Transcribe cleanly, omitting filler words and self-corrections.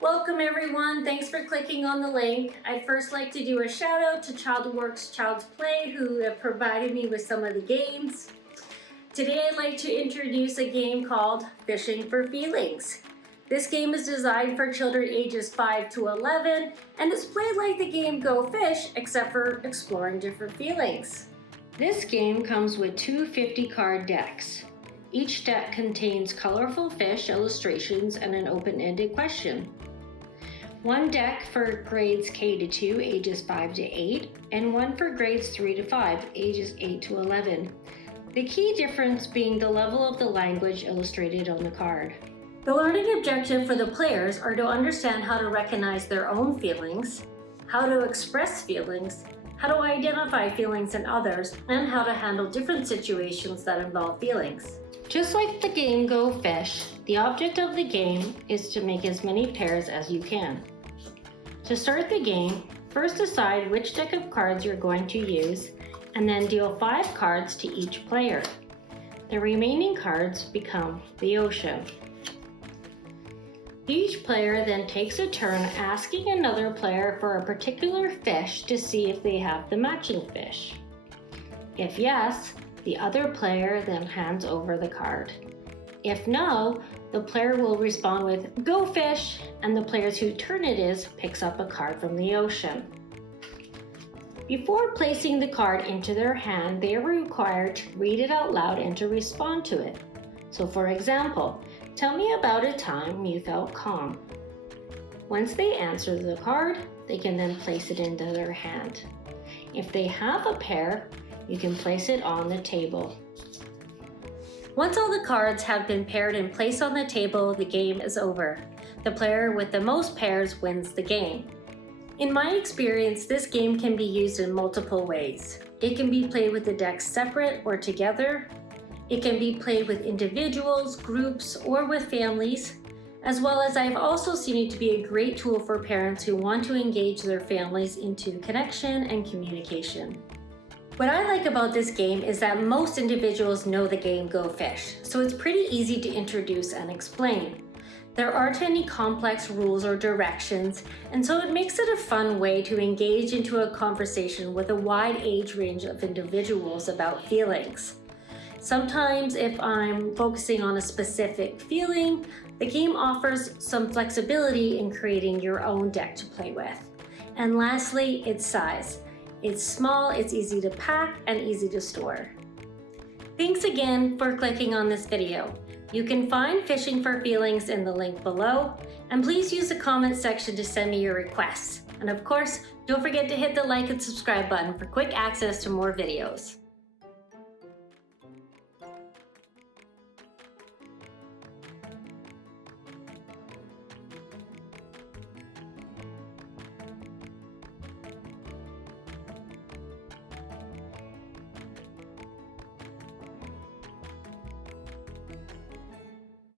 Welcome everyone, thanks for clicking on the link. I'd first like to do a shout out to ChildWorks Child's Play who have provided me with some of the games. Today I'd like to introduce a game called Fishing for Feelings. This game is designed for children ages 5 to 11 and is played like the game Go Fish except for exploring different feelings. This game comes with two 50-card decks. Each deck contains colorful fish illustrations and an open-ended question. One deck for grades K to 2, ages 5 to 8, and one for grades 3 to 5, ages 8 to 11. The key difference being the level of the language illustrated on the card. The learning objective for the players are to understand how to recognize their own feelings, how to express feelings, how to identify feelings in others, and how to handle different situations that involve feelings. Just like the game Go Fish, the object of the game is to make as many pairs as you can. To start the game, first decide which deck of cards you're going to use, and then deal 5 cards to each player. The remaining cards become the ocean. Each player then takes a turn asking another player for a particular fish to see if they have the matching fish. If yes, the other player then hands over the card. If no, the player will respond with "Go Fish," and the players whose turn it is picks up a card from the ocean. Before placing the card into their hand, they are required to read it out loud and to respond to it. So for example, tell me about a time you felt calm. Once they answer the card, they can then place it into their hand. If they have a pair, you can place it on the table. Once all the cards have been paired and placed on the table, the game is over. The player with the most pairs wins the game. In my experience, this game can be used in multiple ways. It can be played with the decks separate or together. It can be played with individuals, groups, or with families, as well as I've also seen it to be a great tool for parents who want to engage their families into connection and communication. What I like about this game is that most individuals know the game Go Fish, so it's pretty easy to introduce and explain. There aren't any complex rules or directions, and so it makes it a fun way to engage into a conversation with a wide age range of individuals about feelings. Sometimes if I'm focusing on a specific feeling, the game offers some flexibility in creating your own deck to play with. And lastly, its size. It's small, it's easy to pack, and easy to store. Thanks again for clicking on this video. You can find Fishing for Feelings in the link below, and please use the comment section to send me your requests. And of course, don't forget to hit the like and subscribe button for quick access to more videos.